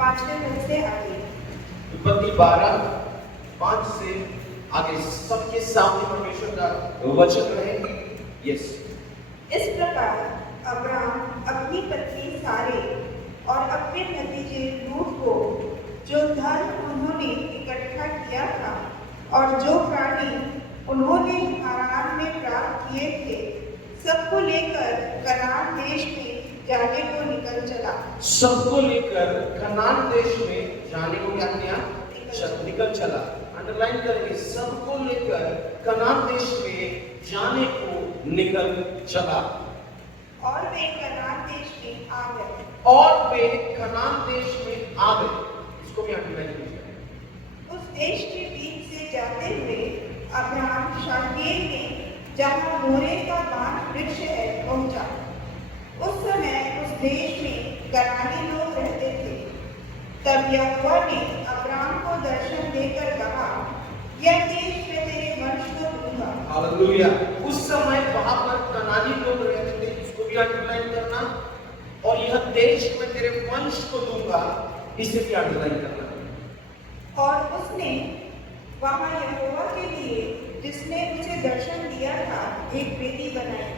5वें पद से आगे। उत्पत्ति 12:5 से आगे सबके सामने परमेश्वर का वचन रहे। यस। इस प्रकार अब्राम अपनी पत्नी सारे और अपने भतीजे लूत को, जो धन उन्होंने इकट्ठा किया था और जो प्राणी उन्होंने हारान में प्राप्त किए थे, सबको लेकर कनान देश में जाने को निकल चला। सबको लेकर कनान देश में जाने को क्या किया? निकल चला। अंडरलाइन करेंगे, सबको लेकर कनान देश में जाने को निकल चला। और वे कनान देश में आ गए। और वे कनान देश में आ गए। इसको भी अंडरलाइन कीजिए। उस देश के बीच से जाते हुए अब्राम शाकेम में, जहाँ मोरे का बांज वृक्ष है, पहुंचा। उस समय उस देश में कनानी लोग रहते थे। तब यहोवा ने अब्राम को दर्शन देकर कहा, यह देश मैं तेरे वंश को दूंगा। हालेलुया। उस समय वहां पर कनानी लोग रहते थे, इसको भी अंडरलाइन करना। और यह देश मैं तेरे वंश को दूंगा, इसे भी अंडरलाइन करना। और उसने वहां यहोवा के लिए, जिसने उसे दर्शन दिया था, एक वेदी बनाई।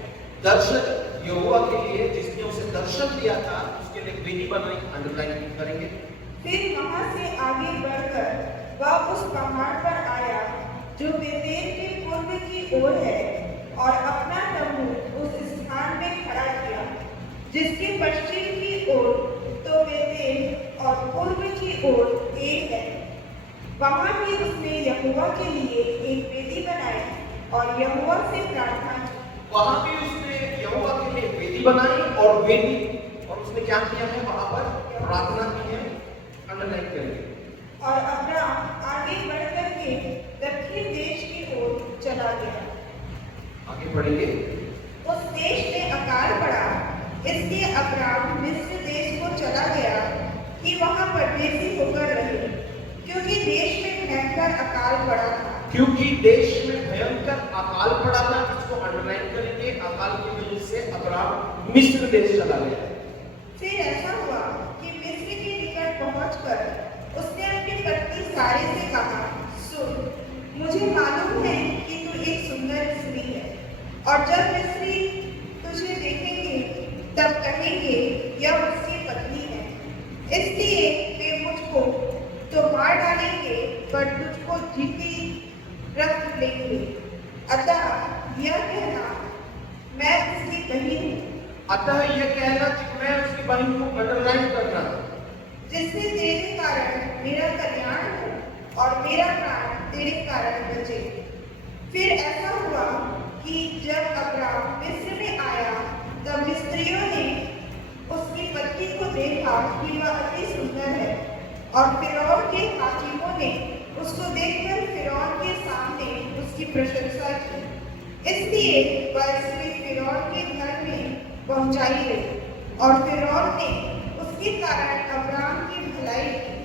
दर्शन यहोवा के लिए, जिसने उसे दर्शन दिया था, उसके लिए एक वेदी बनाई। अंडरलाइन करेंगे। फिर वहां से आगे बढ़कर वह उस पहाड़ पर आया जो बेतेल के पूर्व की ओर है, और अपना तम्बू उस स्थान में खड़ा किया जिसके पश्चिम की ओर तो बेतेल और पूर्व की ओर एक है। वहां भी उसने यहोवा के लिए एक वेदी बनाई और यहोवा से प्रार्थना की। वहां भी उसने यहोवा के लिए वेदी बनाई और वेदी, और उसने क्या किया है? वहां पर प्रार्थना की है। अंडरलाइन करेंगे। और अब्राम आगे बढ़ करके दक्षिण देश की ओर चला गया। आगे बढ़ेंगे। उस देश में अकाल पड़ा, इसलिए अब्राम मिस्र देश को चला गया कि वहां परदेसी होकर रहे, क्योंकि देश में भयंकर अकाल पड़ा था। क्योंकि देश में भयंकर अकाल पड़ा था। इसको अंडरलाइन करेंगे। अकाल की वजह से अब्राम मिस्र देश चला गया। फिर ऐसा हुआ कि मिस्र के निकट पहुंचकर उसने अपनी पत्नी सारे से कहा, सुन, मुझे मालूम है कि तू एक सुंदर स्त्री है, और जब मिस्री तुझे देखेंगे तब कहेंगे यह उसकी पत्नी है। इसलिए वे मुझको तो मार डालेंगे, पर तुझको जीती रख लेंगे। अतः यह कहना, मैं उसकी बहन हूँ। अतः यह कहना कि मैं उसकी बहन को अंडरलाइन करना, जिससे तेरे कारण मेरा कल्याण हो और मेरा प्राण तेरे कारण बचे। फिर ऐसा हुआ कि जब अब्राम मिस्र में आया, तब मिस्रियों ने उसकी पत्नी को देखा कि वह अति सुंदर है, और फिरौन के हाकिमों ने उसको देखकर फिरौन के सामने उसकी प्रशंसा की। इसलिए वह स्त्री फिरौन के घर में पहुंचाई गई, और फिरौन ने उसके कारण अब्राम की भलाई की,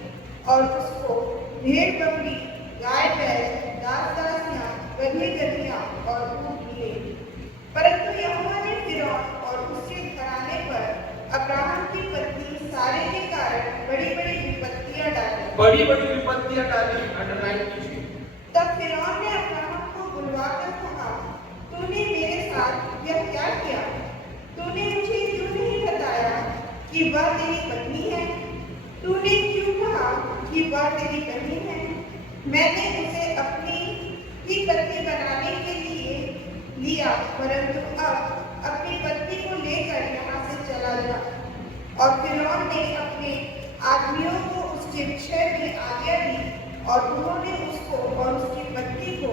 और उसको भेड़ बकरी, गाय बैल, दास दासियां, गदहे गदहियां और ऊँट मिले। परंतु यहोवा ने फिरौन और उसके घराने पर अब्राहम की पत्नी सारे के कारण बड़ी बड़ी विपत्तियां डाली। बड़ी बड़ी विपत्तियां डाली। अंडरलाइन कीजिए। तब फिरौन ने अब्राहम को बुलवाकर कहा, तूने मेरे साथ यह क्या किया? तूने मुझे क्यों नहीं बताया कि वह तेरी पत्नी है? तूने क्यों कहा कि वह तेरी बहन है? मैंने उसे अपनी ही पत्नी बनाने के लिए लिया, परंतु अब अपनी पत्नी को लेकर यहाँ से चला जा। और फिरौन ने अपने आदमियों को उसके विषय में आज्ञा दी, और उन्होंने उसको और उसकी पत्नी को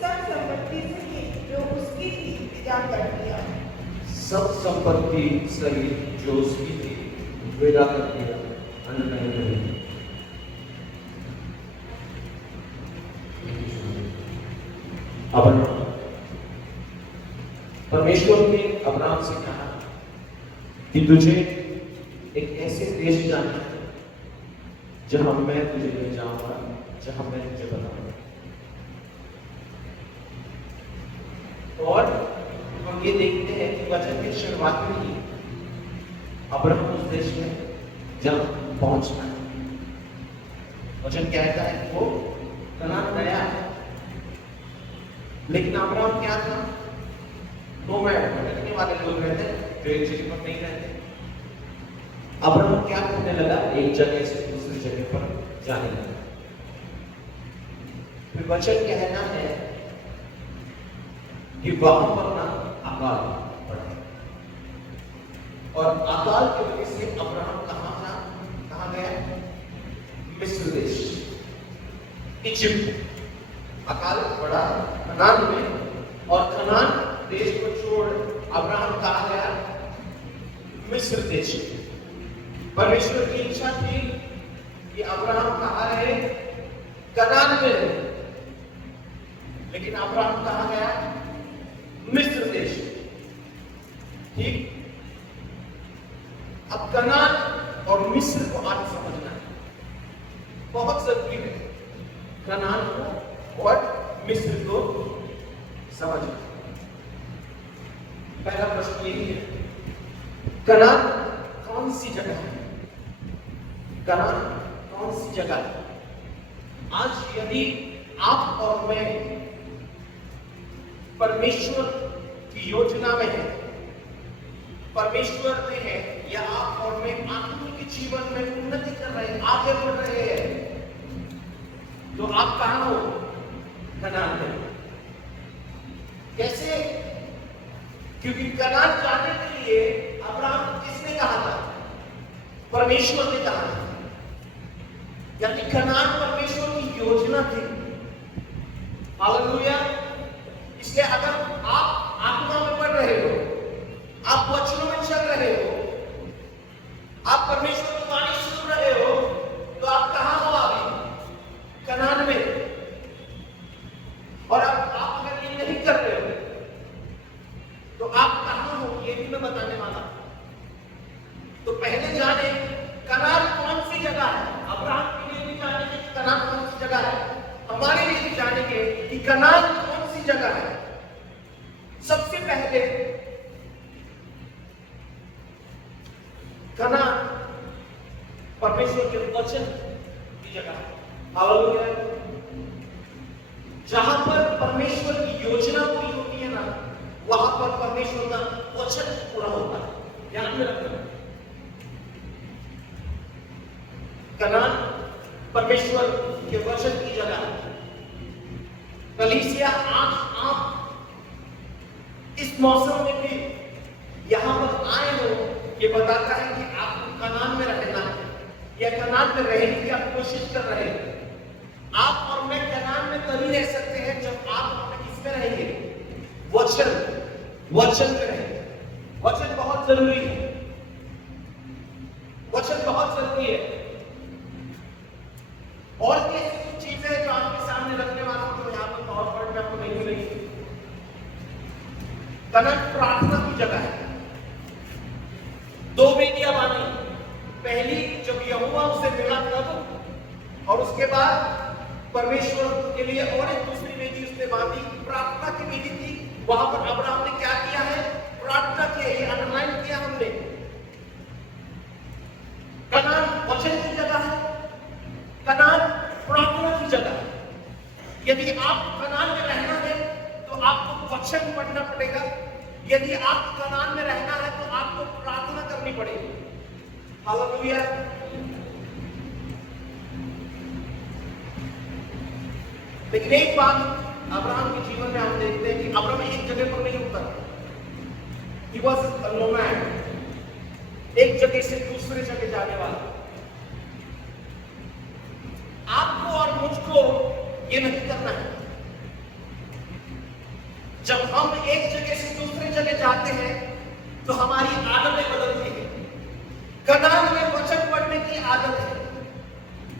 सब संपत्ति सहित जो उसकी थी विदा कर दिया। सब संपत्ति सहित जो उसकी थी विदा कर दिया। अंडरलाइन करेंगे। अब परमेश्वर ने अब्राहम से कहा कि तुझे एक ऐसे देश जाना है जहां मैं तुझे ले जाऊंगा, जहां मैं तुझे बताऊंगा। और हम ये देखते हैं कि वचन की शुरुआत में ही अब्राहम उस देश में जब पहुंचना है, वचन कहता है वो कनान गया, लेकिन अब्राहम क्या था? नोमैड, भटकने वाले लोग रहते हैं जो एक जगह पर नहीं रहते। अब्राहम क्या करने लगा? एक जगह से दूसरी जगह पर जाने लगा। फिर वचन कहना है कि वहां पर ना अकाल पड़ा, और अकाल की वजह से अब्राहम कहां गया? मिस्र देश, इजिप्ट। अकाल पड़ा कनान में, और कनान देश को छोड़ अब्राहम कहां गया? मिस्र देश। परमेश्वर की इच्छा थी कि अब्राहम कहां रहे? कनान में रहे, लेकिन अब्राहम कहां गया? मिस्र देश। ठीक। अब कनान और मिस्र को आज समझना है, बहुत जरूरी है कनान को और मिस्र को समझना। पहला प्रश्न यही है, कनान कौन सी जगह है? कनान कौन सी जगह है? आज यदि आप और मैं परमेश्वर की योजना में है, परमेश्वर में है, या आप और मैं आत्मिक जीवन में उन्नति कर रहे हैं, आगे बढ़ रहे हैं, तो आप कहां हो? कनान में। कैसे? क्योंकि कनान जाने के लिए अब्राहम को किसने कहा था? परमेश्वर ने कहा था। यानी कनान परमेश्वर की योजना थी। हालेलुया। इसलिए अगर आप आत्मा में पढ़ रहे हो, आप वचनों में चल रहे हो, आप परमेश्वर की वाणी सुन रहे हो, तो आप कहां हो? अभी कनान में। और अब आप अगर ये नहीं कर रहे हो तो आप कहां हो, ये भी मैं बताने वाला हूं। तो पहले जाने कनान कौन सी जगह है। अब्राहम के लिए भी जानेंगे कि कनान कौन सी जगह है, हमारे लिए भी जानेंगे कि कनान कौन सी जगह है। सबसे पहले कनान परमेश्वर के वचन की जगह है। हालेलुया। जहां पर परमेश्वर की योजना पूरी होती है ना, वहां पर परमेश्वर का वचन पूरा होता है। ध्यान में रखना, कनान परमेश्वर के वचन की जगह है। कलीसिया आज आप इस मौसम में भी यहां पर आए हो, ये बताता है कि आपको कनान में रहना है, या कनान में रहने की आप कोशिश कर रहे हैं। आप और मैं कनान में तभी रह सकते हैं जब आप और मैं किसमें रहेंगे? वचन में रहेंगे। वचन बहुत जरूरी है, वचन बहुत जरूरी है। और भी ऐसी कुछ चीजें जो आपके सामने रखने वाला हूं, जो यहां पर पावर पॉइंट में आपको नहीं मिलेगी। कनान प्रार्थना की जगह है। दो बेटियां बानी, पहली जब यहोवा उसे मिला तब, और उसके बाद परमेश्वर के लिए और एक दूसरी बेटी उसने बांधी, प्रार्थना की बेटी थी। वहां पर अब्राहम ने क्या किया है? प्रार्थना की है। ये अंडरलाइन किया हमने। कनान वचन की जगह है, कनान प्रार्थना की जगह है। यदि आप कनान में रहना है तो आपको वचन पढ़ना पड़ेगा। यदि आप कनान में रहना है तो आपको प्रार्थना करनी पड़ेगी। हालेलुया। लेकिन एक बात अब्राहम के जीवन में हम देखते हैं कि अब्राहम एक जगह पर नहीं रुकता। He was a nomad, एक जगह से दूसरे जगह जाने वाला। आपको और मुझको ये नहीं करना है। जब हम एक जगह से दूसरे जगह जाते हैं तो हमारी आदतें बदलती हैं। कनान में वचन पढ़ने की आदत है,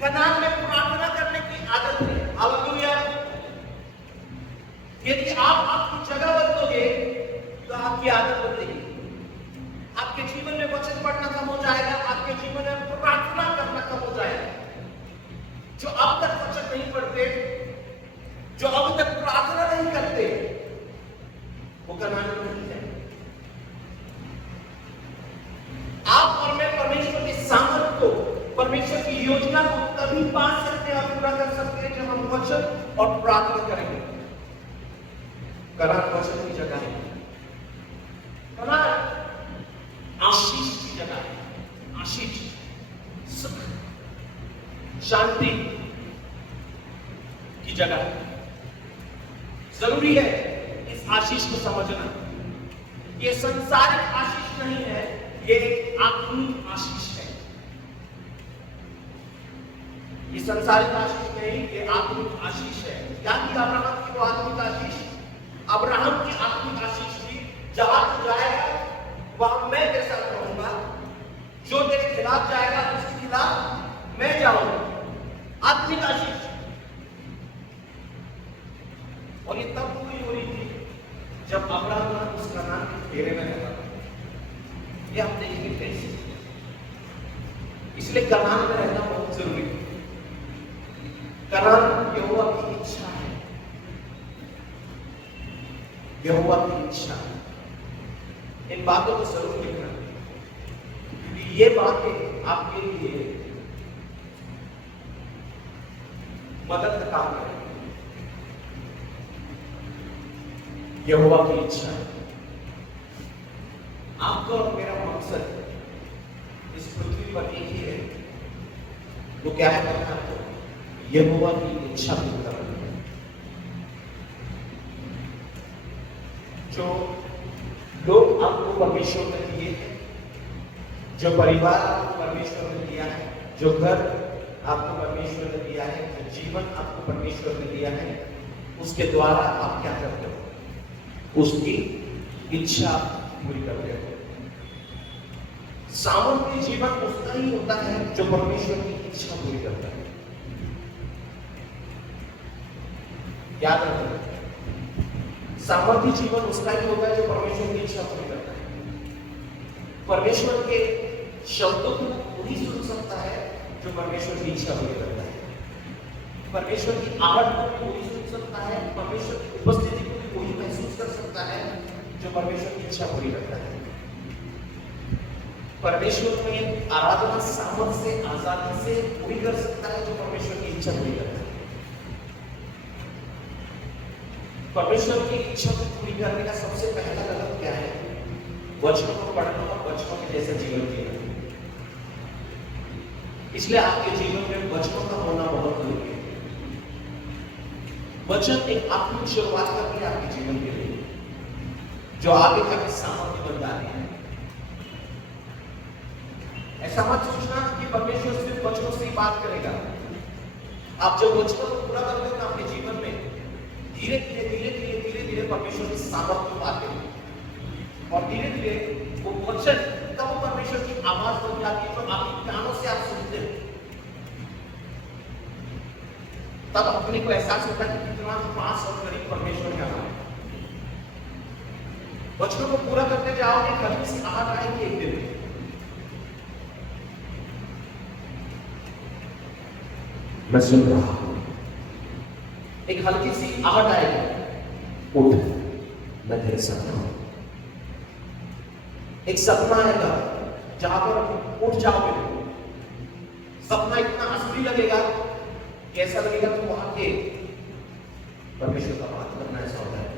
कनान में प्रार्थना करने की आदत है। हालेलुया। यदि आप आपकी जगह बदलोगे तो आपकी आदत बदलेगी। आपके जीवन में वचन पढ़ना कम हो जाएगा, आपके जीवन में प्रार्थना करना कम हो जाएगा। जो अब तक वचन नहीं पढ़ते, जो अब तक प्रार्थना नहीं करते, वो कनान में नहीं है। आप और मैं परमेश्वर की सामर्थ को, परमेश्वर की योजना को तभी पा सकते हैं पूरा कर सकते हैं जब हम वचन और प्रार्थना करेंगे। कनान वचन की जगह है, कनान आशीष की जगह है। आशीष, सुख, शांति की जगह है। जरूरी है इस आशीष को समझना। ये संसारिक आशीष नहीं है, ये एक आत्मिक आशीष है। ये संसारिक आशीष नहीं, ये आत्मिक आशीष है। क्या थी अब्राहम की वो आत्मिक आशीष? अब्राहम की आत्मिक आशीष थी, जहां तू जाएगा वहां मैं तेरे साथ रहूंगा, जो तेरे खिलाफ जाएगा उसके खिलाफ मैं जाऊंगा। आत्मिक आशीष। और ये तब पूरी हो रही थी जब अब्राहम उस कनान के फेरे में रहता था। ये हम देखेंगे कैसे। इसलिए कनान में रहना बहुत जरूरी है। कनान यहोवा की इच्छा है, यहोवा की इच्छा है। इन बातों को जरूर लिखना, क्योंकि ये बातें आपके लिए मदद का काम करेंगे। यहोवा की इच्छा है। आपका और मेरा मकसद इस पृथ्वी पर एक ही है, वो क्या है पता है आपको? यहोवा की इच्छा पूरी करना है। जो लोग आपको परमेश्वर ने दिए हैं, जो परिवार आपको परमेश्वर ने दिया है, जो घर आपको परमेश्वर ने दिया है, जो जीवन आपको परमेश्वर ने दिया है, उसके द्वारा आप क्या करते हो? उसकी इच्छा पूरी करते हो। सामर्थ्य जीवन उसका ही होता है जो परमेश्वर की इच्छा पूरी करता है। याद रखना, सामर्थ्य जीवन उसका ही होता है जो परमेश्वर की इच्छा पूरी करता है। परमेश्वर के शब्दों को वही सुन सकता है जो परमेश्वर की इच्छा पूरी करता है। परमेश्वर की आहट को भी वही सुन सकता है, परमेश्वर की उपस्थिति को भी वही महसूस कर सकता है जो परमेश्वर की इच्छा पूरी करता है। परमेश्वर में आराधना सामर्थ से, आजादी से पूरी कर सकता है जो परमेश्वर की इच्छा पूरी करता है। परमेश्वर की इच्छा को पूरी करने का सबसे पहला कदम क्या है? वचनों को पढ़ना और वचनों के जैसे जीवन जीना। इसलिए आपके जीवन में वचनों का होना बहुत जरूरी है। वचन एक आत्मिक शुरुआत करती है आपके जीवन के लिए, जो आगे जाके सामर्थ्य बन जाती है। ऐसा मत सोचना कि परमेश्वर सिर्फ वचनों से ही बात करेगा। आप जब वचनों को पूरा करते हो अपने जीवन में, धीरे धीरे धीरे धीरे धीरे धीरे परमेश्वर की सामर्थ्य को पाते हो। और धीरे धीरे वो वचन तब परमेश्वर की आवाज बन जाती है, जो आपके कानों से आप सुनते हो। तब अपने को एहसास होता है कि कितना पास और करीब परमेश्वर का नाम है। वचनों को पूरा करते जाओगे, कभी सी आहट आएगी एक दिन। मैं सुन रहा हूं, एक हल्की सी आहट आएगी, उठ, मैं तेरे साथ हूं। एक सपना आएगा जहां पर उठ जाओगे। सपना इतना असली लगेगा कि ऐसा लगेगा कि वहां के परमेश्वर का बात करना ऐसा होता है।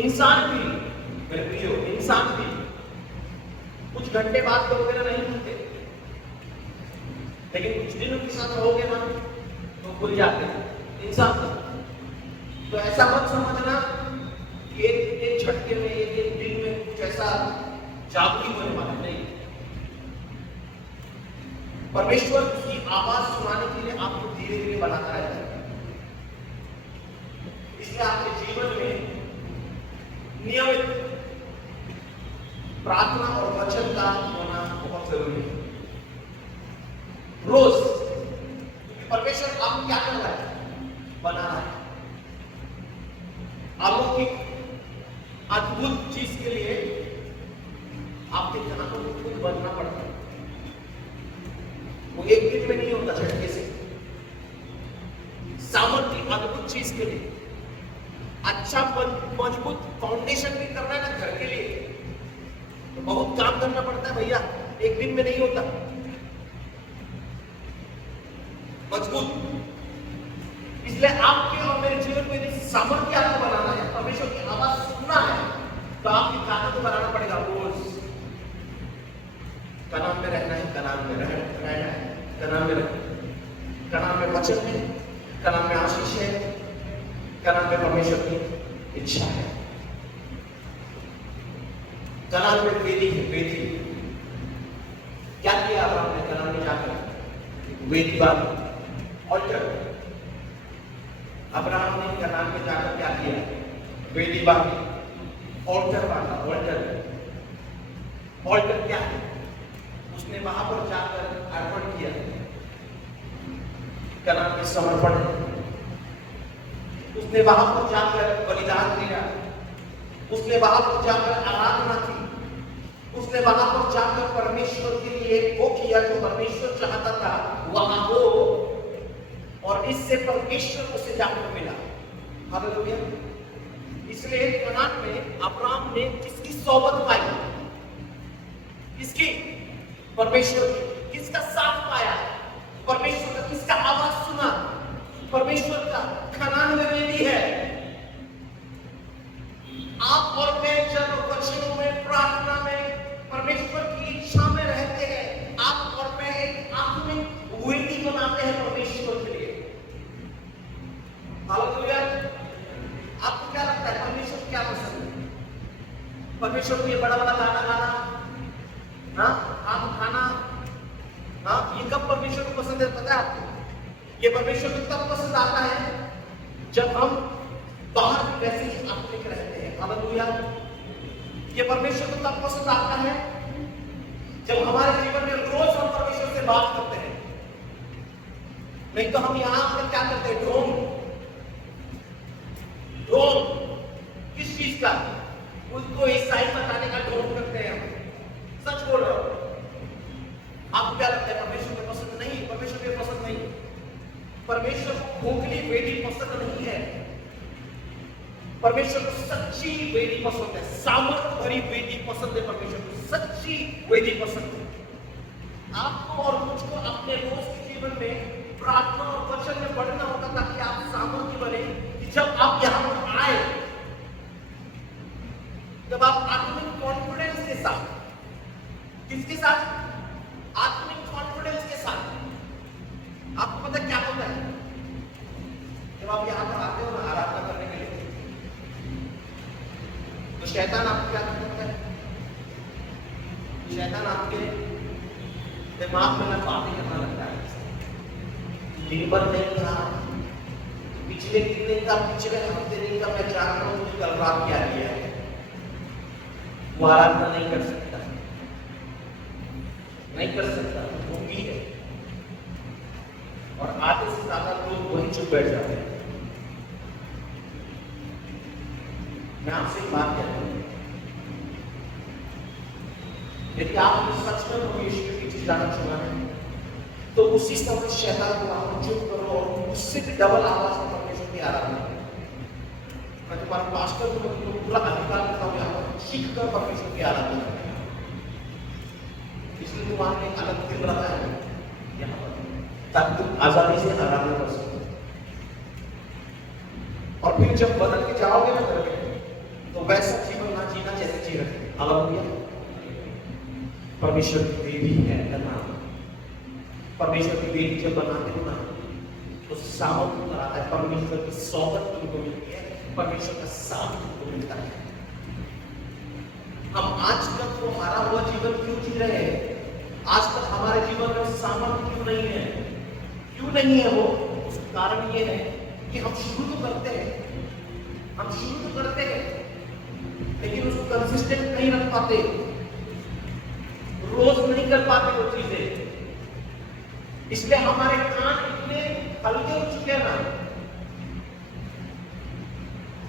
इंसान भी, मेरे प्रियो, इंसान भी कुछ घंटे बात करोगे ना, नहीं भूलते, लेकिन कुछ दिन उनके साथ रहोगे ना तो भूल जाते हैं इंसान। तो ऐसा मत समझना कि एक झटके में, एक दिन में कुछ ऐसा जादू होने वाला नहीं। परमेश्वर की आवाज सुनाने के लिए आपको धीरे धीरे बनाता है। इसलिए आपके जीवन में नियमित प्रार्थना और वचन का होना बहुत जरूरी है। रोज, क्योंकि परमेश्वर आपको क्या कर रहा है? बना रहा है। अलौकिक अद्भुत चीज के लिए आपके कानों को खुद बनना पड़ता है। वो एक दिन में नहीं होता झटके से। सामर्थ्य अद्भुत चीज के लिए अच्छा मजबूत फाउंडेशन भी करना है ना घर के लिए, तो बहुत काम करना पड़ता है भैया, एक दिन में नहीं होता। मजबूत। इसलिए आपके और मेरे जीवन में यदि सामर्थ्य आपको बनाना है, परमेश्वर की आवाज सुनना है, तो आपकी ताकत को बनाना पड़ेगा। रोज कनान में रहना है, कनान में रहना है, कनान में रहना, कनान में वचन है, कनान में आशीष है, कनान में परमेश्वर की इच्छा है, कनान में वेदी है। वेदी क्या किया अब्राहम ने कनान में जाकर? वेदी बांधी, ऑल्टर। अब्राहम ने कनान में जाकर क्या किया? वेदी बांधी, ऑल्टर बांधा। ऑल्टर, ऑल्टर क्या है? उसने वहां पर जाकर अर्पण किया, कनान में समर्पण है। उसने वहां पर जाकर बलिदान दिया, उसने वहां पर जाकर आराधना की, उसने वहां पर जाकर परमेश्वर के लिए वो किया जो परमेश्वर चाहता था वहां हो, और इससे परमेश्वर उसे जाकर मिला। हालेलुया। इसलिए कनान में अब्राहम ने किसकी सोबत पाई? किसकी? परमेश्वर की। किसका साथ पाया? परमेश्वर का। किसका आवाज सुना? परमेश्वर का। कनान में वेदी है। आप और मैं जब वचनों में, प्रार्थना में, परमेश्वर की इच्छा में रहते हैं, आप और मैं एक आत्मिक वेदी बनाते हैं परमेश्वर के लिए। हालेलुया। आपको क्या लगता है परमेश्वर क्या पसंद है? परमेश्वर को ये बड़ा बड़ा गाना गाना, हाँ, आम खाना, हाँ, ये कब परमेश्वर को पसंद है पता है आपको? ये परमेश्वर को तब पसंद आता है जब हम बाहर भी वैसे ही आत्मिक रहते हैं। हालेलुया। ये परमेश्वर को तब पसंद आता है जब हमारे जीवन में रोज हम परमेश्वर से बात करते हैं। नहीं तो हम यहां पर क्या करते हैं? ढोंग। ढोंग किस चीज का? उसको ईसाई बताने का ढोंग करते हैं हम। सच बोल रहा हूं। आपको क्या लगता है परमेश्वर को पसंद नहीं? परमेश्वर को पसंद नहीं। परमेश्वर को खोखली वेदी पसंद नहीं है। परमेश्वर को सच्ची वेदी पसंद है, सामर्थ्य भरी वेदी पसंद है। परमेश्वर को सच्ची वेदी पसंद है। आपको और मुझको अपने रोज के जीवन में प्रार्थना और वचन में बढ़ना होगा ताकि आप सामर्थ्य बने कि जब आप यहां पर आए, जब आप आत्मिक कॉन्फिडेंस के साथ, किसके साथ? आत्मिक कॉन्फिडेंस के साथ। आपको पता क्या होता है जब आप यहां पर आते हो ना आराधना करने के लिए, तो शैतान आपको क्या करता है? शैतान आपके दिमाग में ना बातें करना लगता है। दिन भर नहीं था, पिछले 3 दिन का, पिछले हफ्ते दिन का मैं जानता हूं कि कल रात क्या किया है। वो आराधना नहीं कर सकता, नहीं कर सकता, वो भी है। और आधे से ज्यादा लोग वहीं चुप बैठ जाते हैं। मैं आपसे एक बात कहता हूं, यदि आपने सच में प्रभु यीशु के पीछे जाना चुना है, तो उसी समय शैतान को आप चुप करो और उससे भी डबल आवाज में परमेश्वर की आराधना करो। मैं तुम्हारा पास्टर को पूरा अधिकार देता हूं यहाँ पर सीख कर परमेश्वर की आराधना करें। इसलिए तुम्हारे एक अलग दिन रहता है यहाँ पर, ताकि तुम आजादी से आराधना कर सको। और फिर जब बदल के जाओगे ना करके, तो वैसा जीवन ना जीना जैसे जी रहे। हालेलुया। परमेश्वर की वेदी है करना। परमेश्वर की वेदी जब बनाते हो ना, तो सामर्थ्य उतर आता है। परमेश्वर की सोबत तुमको मिलती है, परमेश्वर का साथ तुमको मिलता है। हम आज तक वो हारा हुआ जीवन क्यों जी रहे हैं? आज तक हमारे जीवन में सामर्थ्य क्यों नहीं है? क्यों नहीं है वो? उसका कारण ये है कि हम शुरू तो करते हैं, लेकिन उसको कंसिस्टेंट नहीं रख पाते, रोज नहीं कर पाते वो चीजें। इसलिए हमारे कान इतने हल्के हो चुके हैं ना,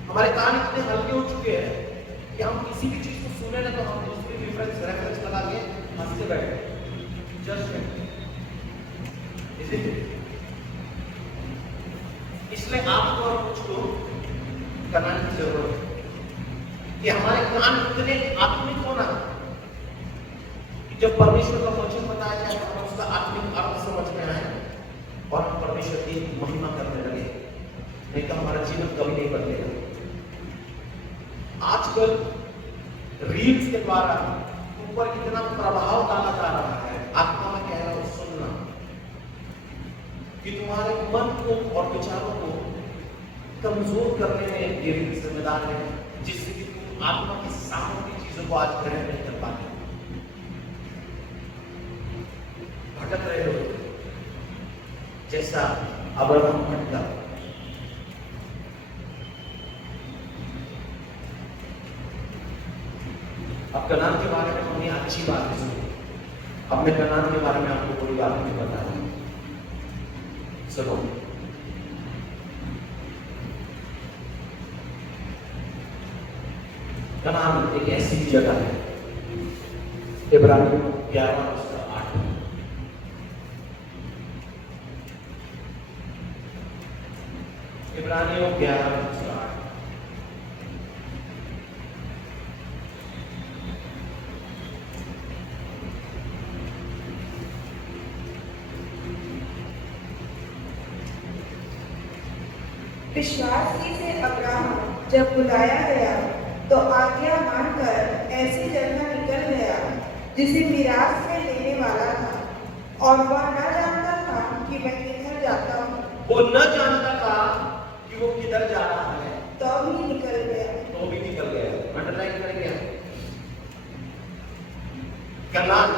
हमारे कान इतने हल्के हो चुके हैं कि हम किसी भी चीज को सुने ना तो हम दूसरी रेफरेंस लगा के हंसते बैठे, जजमेंट। इसलिए आपको और मुझको करने की जरूरत है कि हमारे कान इतने आत्मिक होना कि जब परमेश्वर का वचन बताया जाए तो हम उसका आत्मिक अर्थ समझ में आए और हम परमेश्वर परमेश्वर की महिमा करने लगे, नहीं तो हमारा जीवन कभी नहीं बदलेगा। आजकल रील्स के द्वारा ऊपर कितना प्रभाव डाला जा रहा है, आत्मा में कह रहा हूं सुनना, कि तुम्हारे मन को और विचारों को कमजोर करने में ये रील्स जिम्मेदार है, जिससे कि तुम आत्मा की सामर्थ्य चीजों को आज ग्रहण नहीं कर पाते, भटक रहे हो जैसा अब्राहम भटका। अब कनान के बारे में हमने अच्छी बातें सुनी, अब मैं कनान के बारे में आपको कोई बात नहीं बता रहा हूं, सुनो। कनान एक ऐसी जगह है, इब्रानियों 11:8, इब्रानियों 11:8, विश्वास ही से अब्राहम जब बुलाया गया तो आज्ञा मानकर ऐसी जगह निकल गया जिसे मिरास में लेने वाला था, और वह न जानता था कि मैं किधर जाता हूँ। वो न जानता था कि वो किधर जा रहा है, तो भी निकल गया। तो भी निकल गया। अंडरलाइन करेंगे। कनान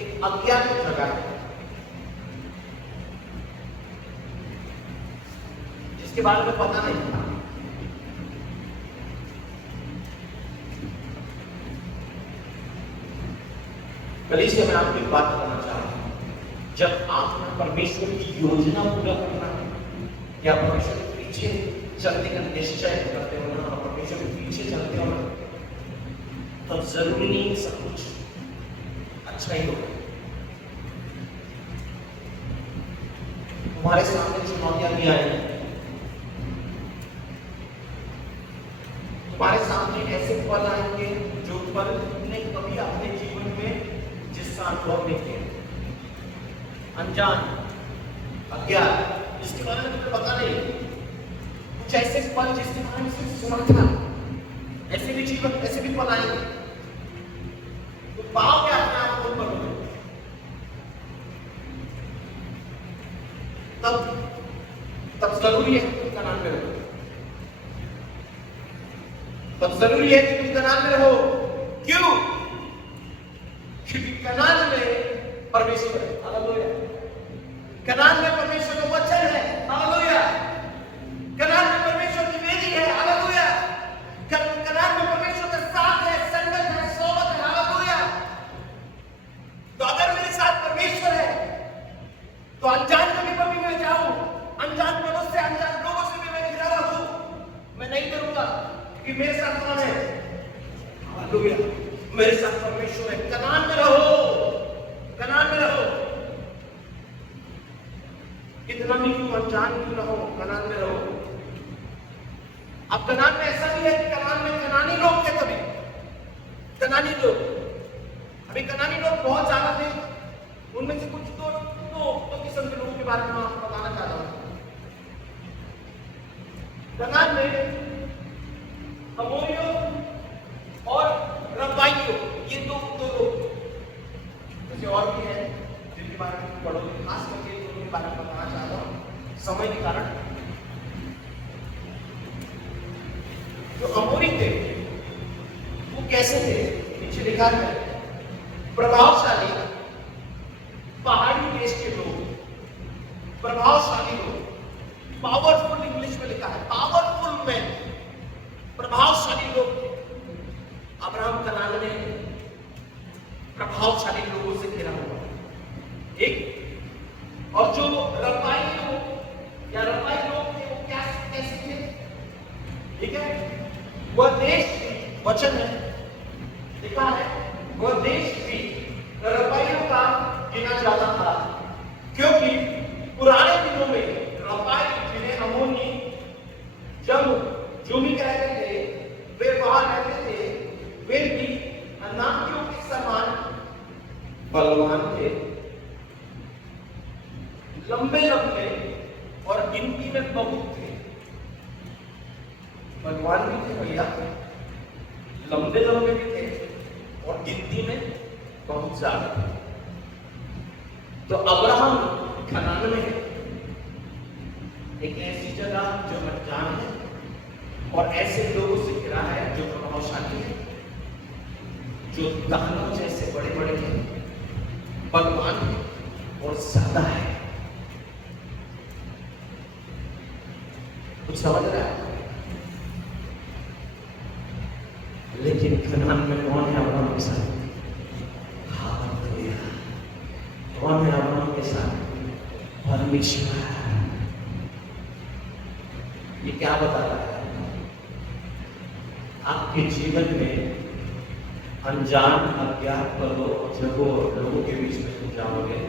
एक अज्ञात जगह है, जिसके बारे में पता नहीं था। कलीसिया में आपको एक बात बताना चाहता हूं, जब आप परमेश्वर की योजना पूरा करना या परमेश्वर के पीछे चलने का निश्चय करते हो ना, और परमेश्वर के पीछे चलते हो ना, तब जरूरी नहीं सब कुछ अच्छा ही होगा। तुम्हारे सामने चुनौतियां भी आएंगी, तुम्हारे सामने ऐसे पल आएंगे जो पल तुमने कभी अपने जीवन में जिसका अनुभव नहीं किया, अनजान, अज्ञात, जिसके बारे में तुम्हें पता नहीं, कुछ ऐसे पल जिसके बारे में सिर्फ सुना था, ऐसे भी जीवन, ऐसे भी पल आएंगे, तो पाओगे अपने आप को ऊपर, तब जरूरी है कि तुम कनान में रहो, तब जरूरी है कि तुम कनान में रहो। क्यों? क्योंकि कनान में परमेश्वर है, हालेलुया। कनान में परमेश्वर का वचन है, हालेलुया। कनान में परमेश्वर की वेदी है, हालेलुया। कनान में परमेश्वर का साथ है, संगत है, सोबत है, हालेलुया। तो अगर मेरे साथ परमेश्वर है तो अनजान जगह पर भी मैं जाऊं, अनजान पदों से, अनजान लोगों से भी मैं घिरा रहूं, मैं नहीं करूंगा, क्योंकि मेरे साथ कौन है? हालेलुया, मेरे साथ परमेश्वर है। कनान में रहो, कनान में रहो, इतना भी क्यों अनजान क्यों रहो, कनान में रहो। अब कनान में ऐसा भी है कि कनान में कनानी लोग थे, तभी कनानी लोग, अभी कनानी लोग बहुत ज्यादा थे, उनमें से कुछ तो किस्म के लोगों के बारे में मैं आपको बताना चाहता हूं। कनान में अमोरियों और रबाइयों, ये दो लोग, जैसे और भी हैं जिनके बारे में पढ़ोगे, खास करके दोनों के बारे में बताना चाहता हूं समय के कारण। जो अमोरी थे वो कैसे थे, नीचे लिखा है, प्रभावशाली पहाड़ी देश के लोग, प्रभावशाली लोग, पावरफुल इंग्लिश में लिखा है, पावरफुल मैन, प्रभावशाली लोग थे। अब्राहम कनान में प्रभावशाली लोगों से घिरा हुआ एक, और जो रबाई लोग या रबाई लोग थे वो कैसे थे, ठीक है? वह देश भी, वचन है लिखा है, वह देश भी रबाइयों का गिना जाता था, क्योंकि पुराने दिनों में रबाई, जिन्हें अमोनी जब जो भी कहते थे, वे वहां रहते थे, वे भी अनाकियों के समान बलवान थे, लंबे लंबे बहुत ज्यादा। तो अब्राहम कनान में है, एक ऐसी जगह जो अनजान है और ऐसे लोगों से घिरा है जो प्रभावशाली है, जो दानव जैसे बड़े बड़े हैं, बलवान है और ज्यादा है। कुछ समझ रहा है? लेकिन कनान में कौन है अब्राहम के साथ? हालेलुया। कौन है अब्राहम के साथ? परमेश्वर। ये क्या बता रहा है? आपके जीवन में अनजान अज्ञात लोगों के बीच में तुम जाओगे,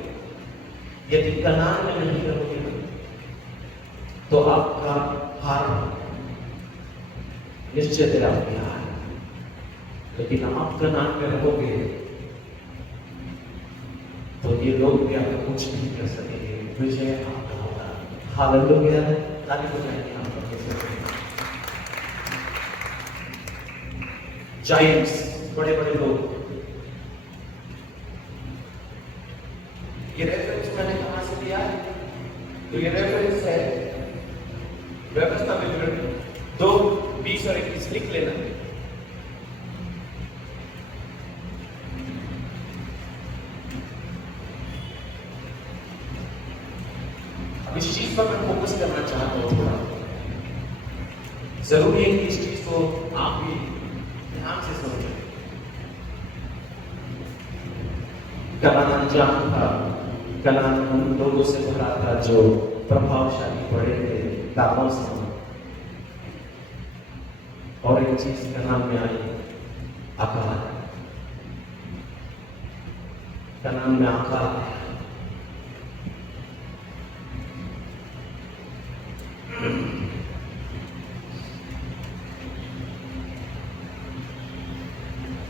यदि कनान में नहीं रहोगे तो आपका हार निश्चित है, आपकी हार। लेकिन आप कनान में रहोगे तो ये लोग भी आपको कुछ नहीं कर सकेंगे, विजय आपका होगा। हालेलुया। ताली बजाएंगे आप लोग कैसे? जायंट्स, बड़े बड़े लोग। ये रेफरेंस मैंने कहां से लिया? तो ये रेफरेंस है व्यवस्था विवरण 2:20 और 21, लिख लेना। अब इस चीज पर मैं फोकस करना चाहता हूं थोड़ा। जरूरी है कि इस चीज को आप भी ध्यान से समझें। कनान अनजान था, कनान उन लोगों से भरा था जो प्रभावशाली बड़े थे, दामों से। और एक चीज कनान में आई, आकार। कनान में आकार है।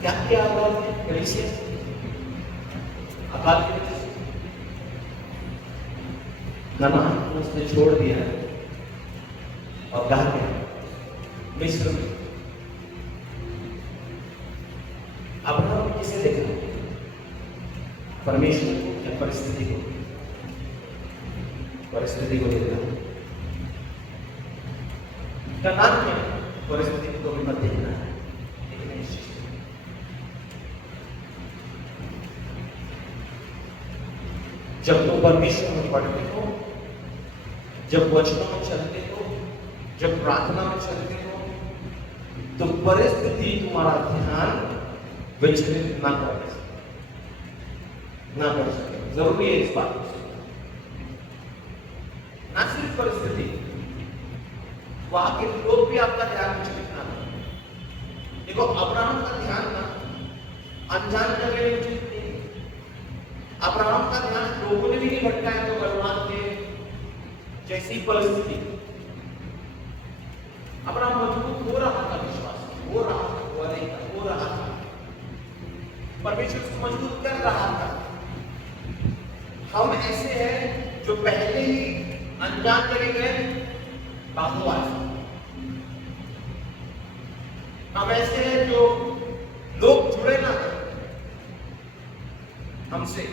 क्या किया अब्राहम ने? कलीसिया अकाल की वजह से कनान उसने छोड़ दिया और कहा गया मिस्र में। अब्राहम ने किसे देखा? परमेश्वर को या परिस्थिति को? परिस्थिति को देखा। कनान में परिस्थिति को भी मत देखना है, लेकिन इस चीज जब तुम परमेश्वर में पढ़ते हो, जब वचनों में चलते हो, जब प्रार्थना में चलते हो, तो परिस्थिति तुम्हारा ध्यान विचलित ना कर सके। जरूरी है इस बात को। ना सिर्फ परिस्थिति, वहां के लोग भी आपका ध्यान विचलित ना करें। देखो अब्राहम का ध्यान ना अनजान जगह में विचलित नहीं। अब्राहम का ध्यान लोगों ने भी नहीं भटकाया तो बलवान थे जैसी परिस्थिति। अब्राहम मजबूत हो रहा था, विश्वास हो रहा था, हो रहा था। परमेश्वर उसको मजबूत कर रहा था। हम ऐसे हैं जो पहले ही अनजान जगह गए, बाहु आए। हम ऐसे हैं जो लोग जुड़े ना हमसे,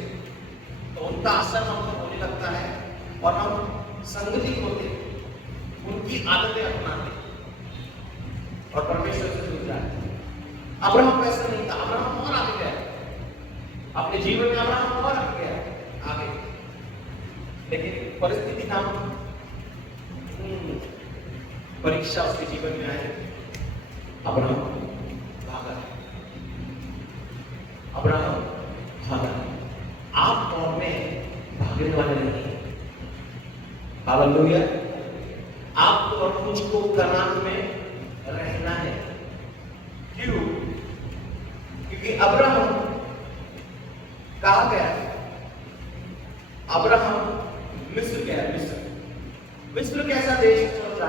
तो उनका असर हम पर होने लगता है और हम संगति होते, उनकी आदतें अपनाते और परमेश्वर से दूर जाते। अब्राहम वैसा नहीं था। अब्राहम और आगे गया अपने जीवन में, अब्राहम और आगे गया आगे। लेकिन परिस्थिति नाम परीक्षा उसके जीवन में आए, अब्राहम भागा। अब्राहम भागा। आप और मैं भागने वाले नहीं। हालेलुया। आपको और मुझको कनान में रहना है। क्यों? क्योंकि अब्राहम कहा गया, अब्राहम मिस्र गया। मिस्र कैसा देश सोचा?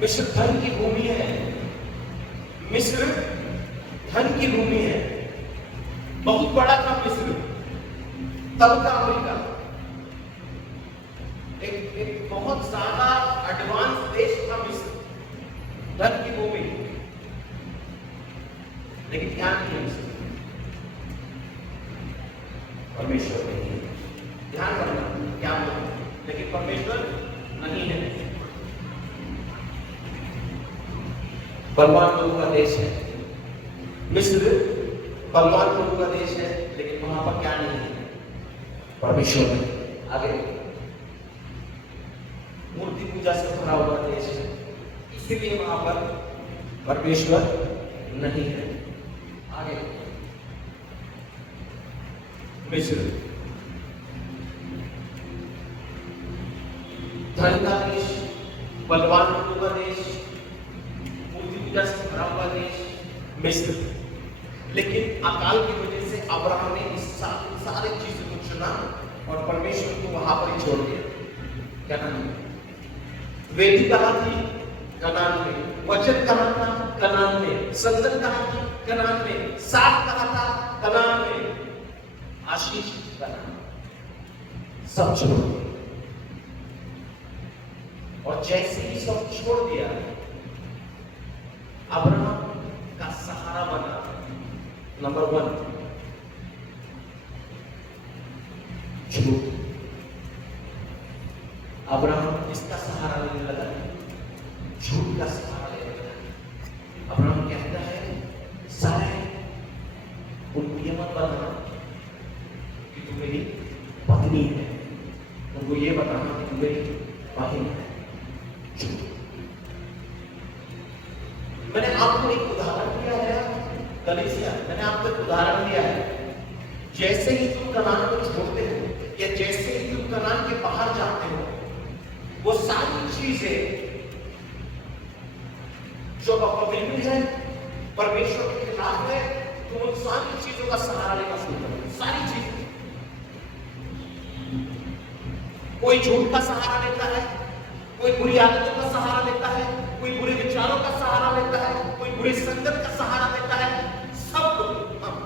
मिस्र धन की भूमि है। मिस्र धन की भूमि है। बहुत बड़ा था मिस्र, तब का अमेरिका। बहुत ज्यादा एडवांस देश था मिस्र, धन की भूमि, लेकिन ध्यान नहीं मिस्र परमेश्वर नहीं है। ध्यान रखना क्या बोला, लेकिन परमेश्वर नहीं है। बलवान लोगों का देश है मिस्र, बलवान लोगों का देश है, लेकिन वहां पर क्या नहीं है, परमेश्वर नहीं। आगे मूर्ति पूजा से भरा हुआ देश है, इसीलिए वहां पर परमेश्वर नहीं है। आगे मिस्र धन का देश, बलवान लोगों का देश, मूर्ति पूजा से भरा हुआ देश मिस्र, लेकिन अकाल की वजह से अब्राहम ने इस सारे चीजों को चुना और परमेश्वर को वहां पर ही छोड़ दिया। कनान में वेदी कहाँ थी, कनान में। वचन कहाँ था, कनान में। संदन कहाँ थी, कनान में। साथ कहाँ था, कनान में। आशीष कनान, सब छोड़ दिया। और जैसे ही सब छोड़ दिया, अब्राहम का सहारा बना नंबर 1 झूठ। अब्राहम इसका सहारा लेने लगा, झूठ का सहारा लेने लगा। अब्राहम कहता है सारे उनको ये मत बताना कि तू मेरी पत्नी है, उनको ये बताना कि तू मेरी बहन है। झूठ। मैंने आपको एक उदाहरण दिया है कलीसिया, मैंने आपको एक उदाहरण दिया है। जैसे ही तुम कनान को छोड़ते हो या जैसे ही तुम कनान के बाहर जाते हो, वो सारी चीजें जो अपवित्र है, परमेश्वर के खिलाफ है, तुम उन सारी चीजों का सहारा लेना शुरू करो। सारी चीजें, कोई झूठ का सहारा लेता है, कोई बुरी आदतों का सहारा लेता है, कोई बुरे विचारों का सहारा लेता है, कोई बुरे संगत का सहारा लेता है। सब हम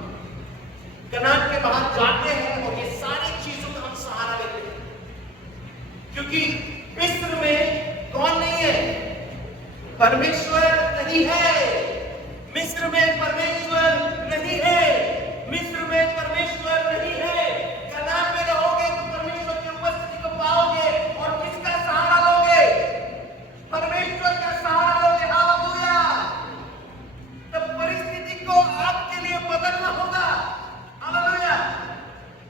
कनान के बाहर जाते हैं और ये सारी चीजों का हम सहारा लेते हैं, क्योंकि मिस्र में कौन नहीं है, परमेश्वर नहीं है। मिस्र में परमेश्वर नहीं है, मिस्र में परमेश्वर नहीं है। कनान में रहोगे तो परमेश्वर की उपस्थिति को पाओगे और किसका सहारा लोगे, परमेश्वर का सहारा लोगे। हालेलुया। तब परिस्थिति को आपके लिए बदलना होगा। हालेलुया।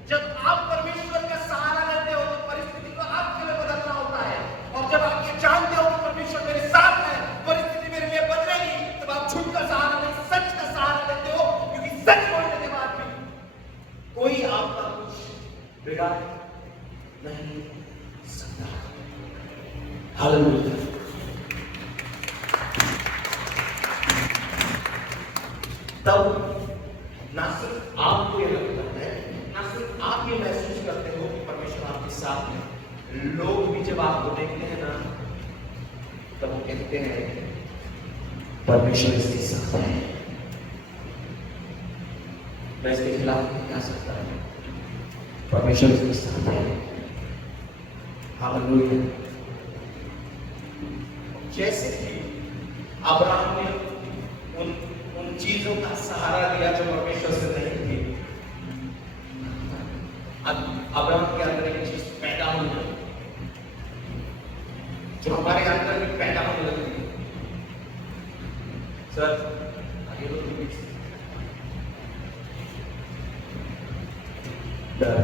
जब आप परमेश्वर का सहारा लेते हो तो परिस्थिति को आपके लिए बदलना होता है, और जब आप ये जानते हो कि परमेश्वर मेरे साथ है, परिस्थिति मेरे लिए बदलेगी, तब आप झूठ का सहारा नहीं, सच का सहारा लेते हो, क्योंकि सच बोलने के बाद भी कोई आपका कुछ बिगाड़ नहीं सकता। हालेलुया। तब ना सिर्फ आपको ये लगता है, ना सिर्फ आप ये महसूस करते हो कि परमेश्वर आपके साथ है, लोग भी जब आपको देखते हैं ना, तब वो कहते हैं परमेश्वर इसके साथ है। मैं इसके खिलाफ नहीं कह सकता, परमेश्वर इसके साथ है। हालेलुया। जैसे कि अब्राहम ने उन चीजों का सहारा लिया जो परमेश्वर से नहीं थी, अब्राहम के अंदर एक चीज पैदा हुई है जो हमारे अंदर भी पैदा होने लगती है। सर आगे बोलो। डर,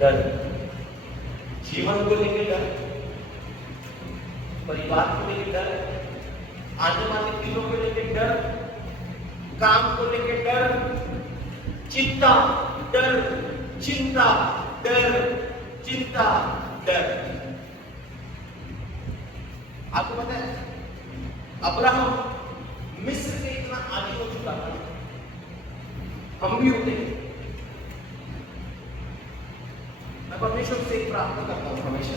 डर, जीवन को लेकर डर, परिवार को लेकर डर, आने वाले दिनों को लेकर डर, काम को लेकर डर, चिंता, डर, चिंता, डर, चिंता, डर। आपको पता है अब्राहम मिस्र से इतना आगे हो चुका था, हम भी होते हैं। मैं परमेश्वर से एक प्रार्थना करता हूं हमेशा,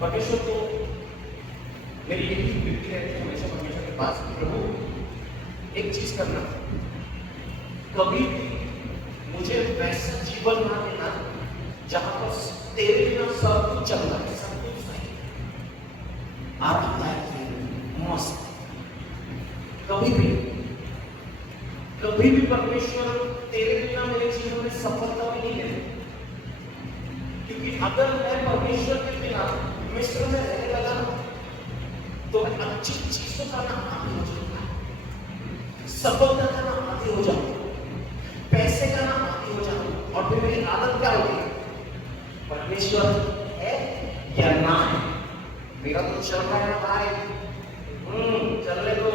परमेश्वर को मेरी यही विनती है कि हमेशा परमेश्वर के पास, प्रभु एक चीज करना, कभी भी मुझे वैसा जीवन ना देना जहां पर चल रहा है, सब कुछ सही है, आरामदायक जीवन, मस्त। कभी भी परमेश्वर तेरे बिना मेरे जीवन में सफलता भी नहीं है, क्योंकि अगर मैं परमेश्वर के बिना मिस्र में रहने लगा तो मैं अच्छी चीजों का ना आदी हो जाऊंगा, सफलता का ना आदी हो जाऊंगा, पैसे का ना आदी हो जाऊंगा, और फिर मेरी आदत क्या होगी? परमेश्वर है या ना है, मेरा तो चल रहा है भाई, चलने दो,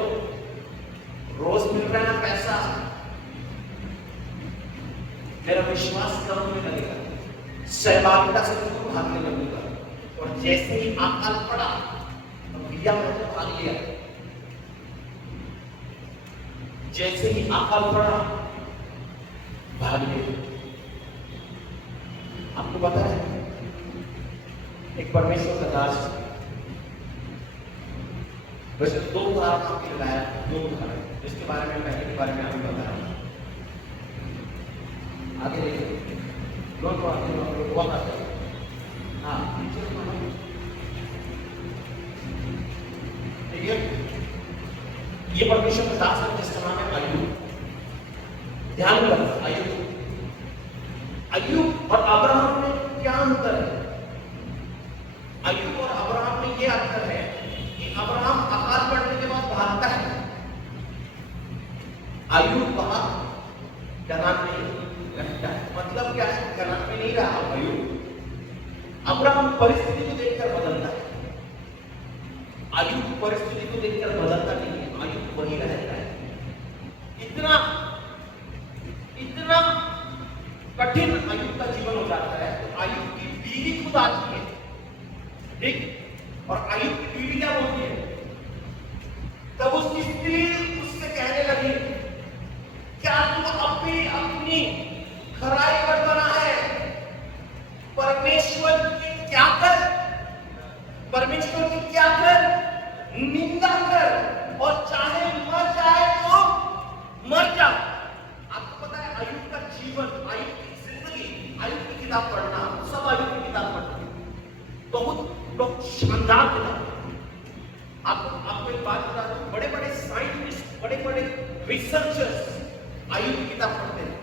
रोज मिल रहा है ना पैसा, मेरा विश्वास कम होने लगेगा, सहभागिता से दूर भागने लगूंगा, और जैसे ही अकाल पड़ा तो भैया मैंने तो भाग लिया, जैसे ही अकाल पड़ा भाग लिया। आपको पता है एक परमेश्वर का दास, वैसे दो उदाहरण आपके लाया, दो उदाहरण जिसके बारे में पहले के बारे में आपको बता रहा हूं, आगे देखिए, दोनों आगे बहुत आते हैं। हाँ, ठीक है, ये परमेश्वर का दास है जिसका नाम है अय्यूब। ध्यान रखो, अय्यूब और अब्राहम में क्या अंतर है? अय्यूब और अब्राहम में यह अंतर है कि अब्राहम अकाल पड़ने के बाद भागता है, अय्यूब वहां कनान में रहता है। मतलब क्या है? कनान में नहीं रहा अय्यूब। अब्राहम परिस्थिति को देखकर बदलता है, अय्यूब परिस्थिति को देखकर बदलता नहीं है, अय्यूब वही रहता है। इतना कठिन अय्यूब का जीवन हो जाता है तो अय्यूब की बीवी खुद आती है, ठीक, और अय्यूब की बीवी क्या बोलती है? तब उसकी स्त्री उससे कहने लगी, क्या तू अपनी खराई पर बना है? परमेश्वर की क्या कर, परमेश्वर की क्या कर, निंदा कर, और चाहे मर जाए तो मर जा। आपको पता है अय्यूब का जीवन, अय्यूब की जिंदगी, अय्यूब की किताब पढ़ना, सब अय्यूब की किताब पढ़ना बहुत शानदार किताब। आपको एक बात बता दूं, बड़े बड़े साइंटिस्ट, बड़े बड़े रिसर्चर्स अय्यूब की किताब पढ़ते हैं।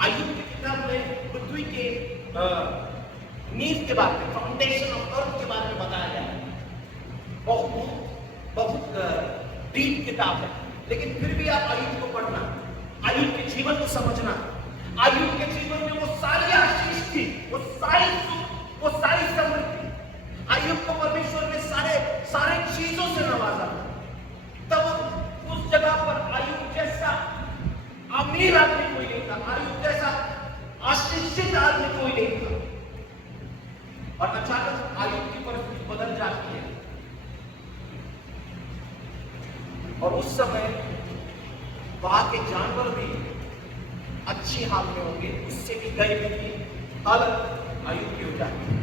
अय्यूब की किताब में पृथ्वी के नींव के बारे में, फाउंडेशन ऑफ अर्थ के बारे में बताया गया है। बहुत डीप किताब है, लेकिन फिर भी आप अय्यूब को पढ़ना, अय्यूब के जीवन को समझना। अय्यूब के जीवन में वो सारी आशीष थी, वो सारी सुख, वो सारी समृद्धि। अय्यूब को परमेश्वर ने सारे चीजों से नवाजा। तब उस जगह पर अय्यूब जैसा अमीर आदमी कोई नहीं था, अय्यूब जैसा आशीषित आदमी कोई नहीं था, और अचानक अय्यूब की परिस्थिति बदल जाती है। और उस समय वहां के जानवर भी अच्छी हाल में होंगे, उससे भी गरीबी की हालत अय्यूब की हो जाती है।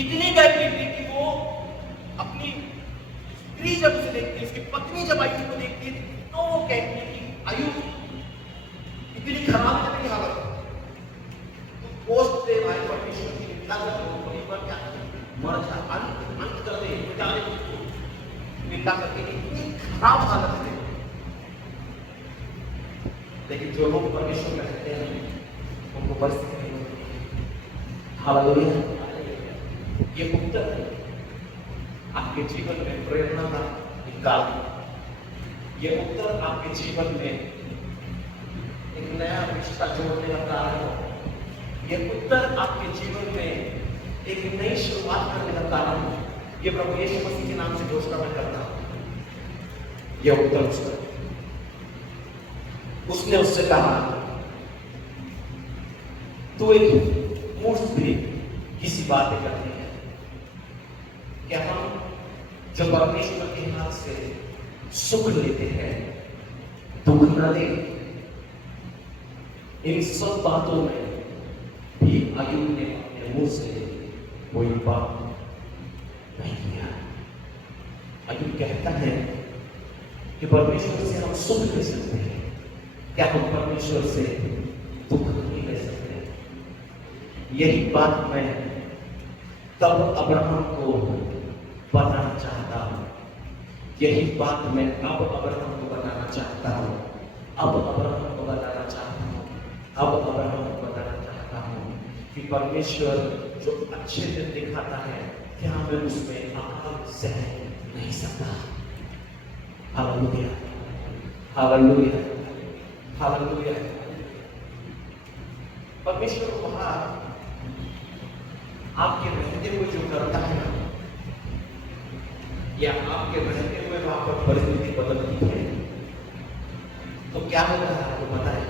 इतनी गरीबी थी कि वो अपनी स्त्री जब उसे देखती है, उसकी पत्नी जब अय्यूब को देखती है, तो वो कहती है कि अय्यूब इतनी खराब है तेरी हालत, तू पोस्ट दे भाई, परमेश्वर की निंदा कर, वहीं पर क्या मर जा, अंत कर दे, मिटा दे उसको, निंदा करके। इतनी खराब हालत है। लेकिन जो लोग परमेश्वर में रहते हैं उनको परिस्थिति नहीं होती। हालेलुया। ये उत्तर आपके जीवन में प्रेरणा का निकाल, ये उत्तर आपके जीवन में एक नया रिश्ता जोड़ने का कारण हो, ये उत्तर आपके जीवन में एक नई शुरुआत करने का कारण हो। ये प्रभु यीशु मसीह के नाम से घोषणा मैं करता हूं। ये उत्तर उसने उससे कहा, तू एक मूर्ख भी किसी बातें करती है क्या? हम जो परमेश्वर के हाथ से सुख लेते हैं दुख न दे। इन सब बातों में भी अय्यूब ने अपने मुंह से कोई बात नहीं किया। अय्यूब कहता है कि परमेश्वर से हम सुख ले सकते हैं, क्या हम परमेश्वर से दुख नहीं ले सकते? यही बात मैं तब अब्राहम को बताना चाहता हूं। यही बात मैं अब अब्राहम को बताना चाहता हूं। अब अब्राहम को बताना चाहता हूं। अब अब्राहम को बताना चाहता हूं कि परमेश्वर जो अच्छे दिन दिखाता है, क्या मैं उसमें अकाल सह नहीं सकता। Hallelujah, hallelujah, hallelujah. परमेश्वर वहां आपके रहते हुए जो करता है ना, या आपके रहते हुए वहां पर परिस्थिति बदलती है, तो क्या होता है आपको पता है?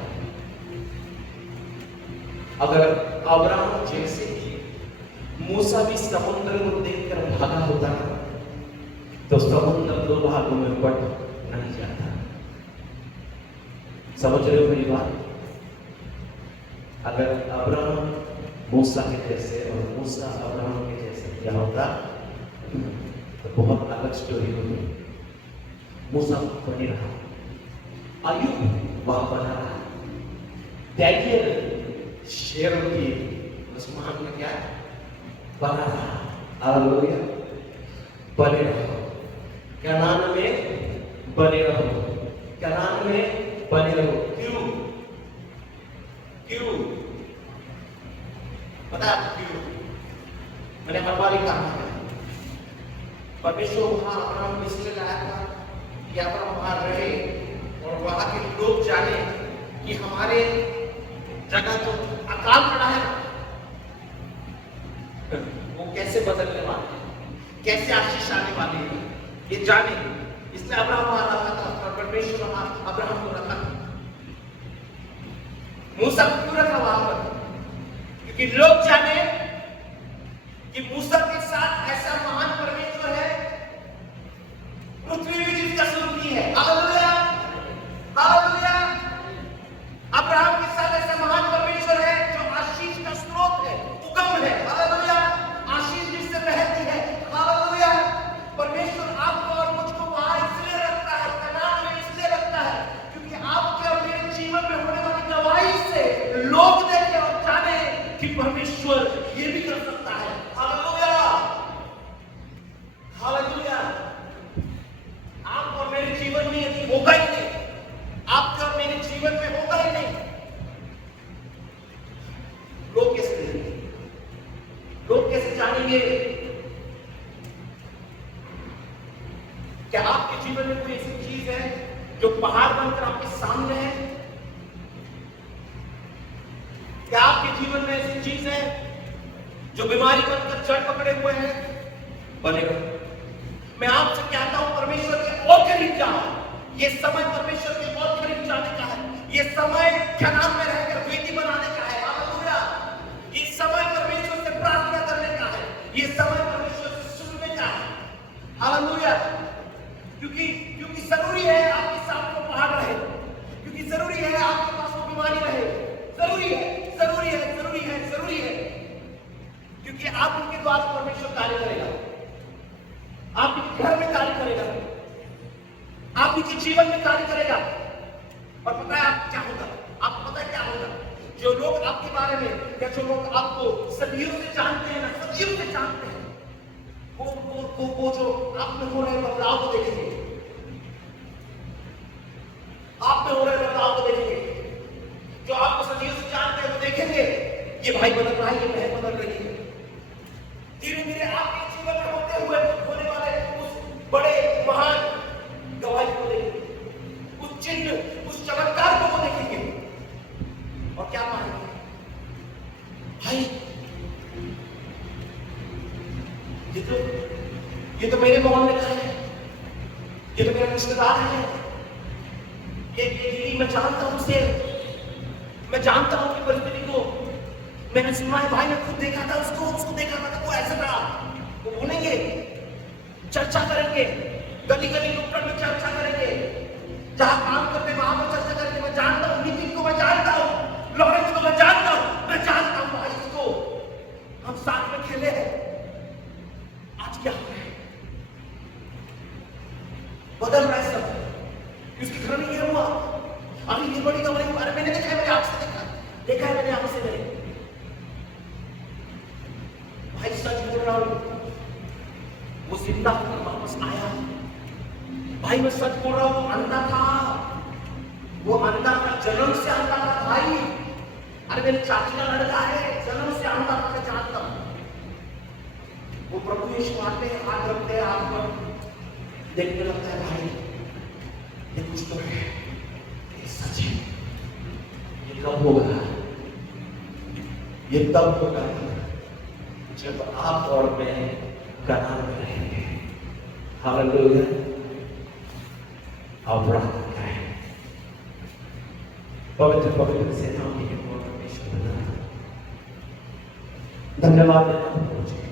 अगर अब्राहम जैसे ही मूसा भी समुद्र को देखकर भागा होता ना, तो समुद्र दो भागों में बट नहीं जाता। समझ रहे हो मेरी बात? अगर अब्राहम मूसा के जैसे और मूसा अब्राहम के जैसे क्या होता, तो बहुत अलग स्टोरी होती। मूसा बने रहा, अय्यूब वहां बना रहा, डैनियल शेरों की आसमान में क्या बना रहा। हालेलुया, बने रहो कनान में, बने रहो कनान में, बने रहो। क्यों? क्यों पता है आपको क्यों? मैंने हर बार ही कहा है, परमेश्वर वहां अब्राहम को इसलिए लाया था कि अब्राहम वहां रहे और वहां के लोग जाने कि हमारे जगह तो अकाल पड़ा है, वो कैसे बदलने वाले, कैसे आशीष आने वाली है, ये जाने। इसलिए अब्राहम वहां रखा था और परमेश्वर वहां अब्राहम को रखा। मूसा को क्यों रखा वहां पर? क्योंकि लोग जाने कि मूसा के साथ ऐसा महान परमेश्वर है, पृथ्वी भी जिसका शुरू की है। Hallelujah, hallelujah. अब्राहम के साथ ऐसा महान परमेश्वर है जो आशीष का स्रोत है, उगम है। हालेलुया, आशीष जिससे बहती है। हालेलुया। परमेश्वर आपको और मुझको वहां इसलिए रखता है, कनान में इसलिए रखता है, क्योंकि आपके और मेरे जीवन में होने वाली गवाही से लोग देखें और जाने कि परमेश्वर ये भी कर सकता है। Hallelujah, hallelujah. आप और मेरे जीवन में यदि होगा ही नहीं, आपके और मेरे जीवन में होगा ही नहीं, लोग कैसे देखेंगे? लोग कैसे जानेंगे? क्या आपके जीवन में कोई ऐसी चीज है जो पहाड़ बनकर आपके सामने है? क्या आपके जीवन में ऐसी चीज है जो बीमारी बनकर जड़ पकड़े हुए है? बनेगा। मैं आपसे कहता हूं, परमेश्वर के और करीब जाओ। ये समय परमेश्वर के और करीब जाने का है। ये समय कनान में रहकर वेदी बनाने का है। हालेलुया। ये समय परमेश्वर से प्रार्थना करने का है। ये समय परमेश्वर से सुनने का है। हालेलुया। क्योंकि जरूरी है आपके साथ वो पहाड़ रहे, क्योंकि जरूरी है आपके पास वो बीमारी रहे, जरूरी है, जरूरी है, जरूरी है, जरूरी है, क्योंकि आप उनके द्वारा परमेश्वर कार्य करेगा, आपके घर में कार्य करेगा, आपके जीवन में कार्य करेगा। और पता है आप क्या होगा? आपको पता है क्या होगा? जो लोग आपके बारे में या जो लोग आपको सदियों से जानते हैं ना, सदियों से जानते हैं, वो जो आप में हो रहे बदलाव को देखेंगे, आप में हो रहे बदलाव को देखेंगे। जो आपको सदियों से जानते हैं वो देखेंगे ये भाई बदल रहा है, ये बहन बदल रही है। धीरे धीरे आपके जीवन में होते हुए होने वाले उस बड़े महान गवाही को देखेंगे, उस चिन्ह, उस चमत्कार को वो देखेंगे और क्या पाएंगे? भाई ये तो मेरे मोहल्ले का है, ये तो मेरा रिश्तेदार है, मैं जानता हूं उसे, मैं जानता हूं उसकी परिस्थिति को, मैंने सुना है भाई, मैं खुद देखा था उसको देखा था तो वो ऐसा था। वो बोलेंगे, चर्चा करेंगे, गली गली नुक्कड़ में चर्चा करेंगे, जहां काम करते वहां पर चर्चा करेंगे। मैं जानता हूं नितिन को, मैं जानता हूं लॉरेंस को, मैं जानता हूं भाई इसको, हम साथ में खेले हैं। आज क्या हो रहा है? बदल रहा है सब। उसके घर में ये हुआ, अभी ये बड़ी खबर है, अरे मैंने देखा है, मैंने आंख से देखा है, मैंने आंख से भाई सच बोल रहा हूं, जिंदा होकर वापस आया। भाई मैं सच बोल रहा हूं, वो अंधा था, वो अंधा था, जन्म से अंधा था भाई। अरे मेरे चाची का लड़का है, जन्म से अंधा था, मैं जानता हूं। वो प्रभु यीशु आते हैं, हाथ रखते हैं हाथ पर, देखने लगता है भाई ये कुछ तो है, ये सच है। ये कब होगा? ये तब होगा जब आप और मैं कनान में रहेंगे। हालेलुया। आप प्रार्थना करें। पवित्र पवित्र सेनाओं की परमेश्वर, धन्यवाद देता हूं मुझे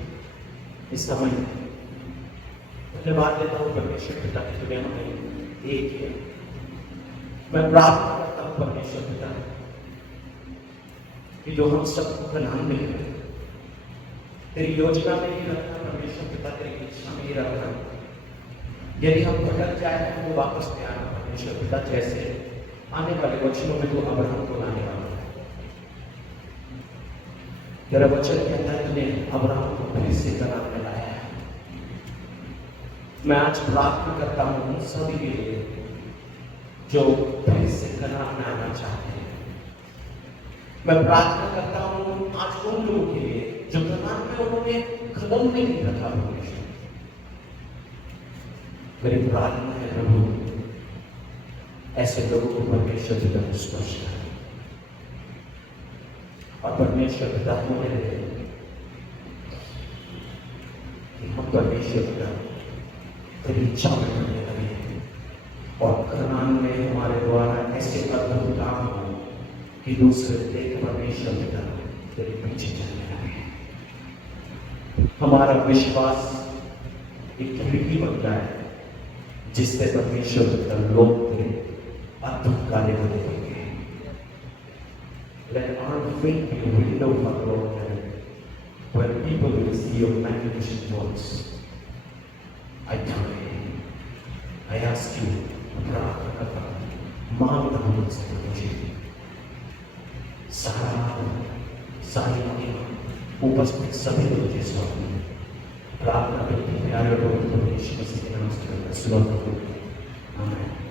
इस समय, धन्यवाद देता हूं परमेश्वर पिता की दुनिया में एक है। मैं प्रार्थना करता हूं परमेश्वर पिता कि जो हम सबको कनान मिले, तेरी योजना में ही रखना परमेश्वर पिता, तेरी इच्छा में ही रखना। यदि हम भटक जाए तो हमें वापस में आना परमेश्वर पिता, जैसे आने वाले वचनों में तू अब्राहम को लाने वाला है। तेरा वचन कहता है तूने अब्राहम को फिर से कनान में लाया है। मैं आज प्रार्थना करता हूं उन सभी के लिए जो फिर से कनान में आना चाहते हैं। मैं प्रार्थना करता हूं आज उन लोगों के लिए जो कनान में उन्होंने कदम नहीं रखा। परमेश्वर मेरी प्रार्थना है प्रभु, ऐसे लोगों को परमेश्वर पिता स्पर्श कर और परमेश्वर पिता होने लगे कि हम परमेश्वर पिता तेरी इच्छा में करने लगे और कनान में हमारे द्वारा ऐसे अद्भुत काम हो कि दूसरे देख परमेश्वर पिता तेरे पीछे चलने लगे। हमारा विश्वास एक खिड़की बन जाए जिससे परमेश्वर पिता लोग तेरे अद्भुत कार्य को देखेंगे। Let our faith be a window for Lord where people will see your magnificent works. I pray, I ask you, प्रार्थना करता हूं, मांगता हूं मुझसे मुझे सारी उपस्थित सभी लोग जिस प्रार्थना करते हैं प्यारे और पवित्र यीशु मसीह के नाम से सुनो। आमीन।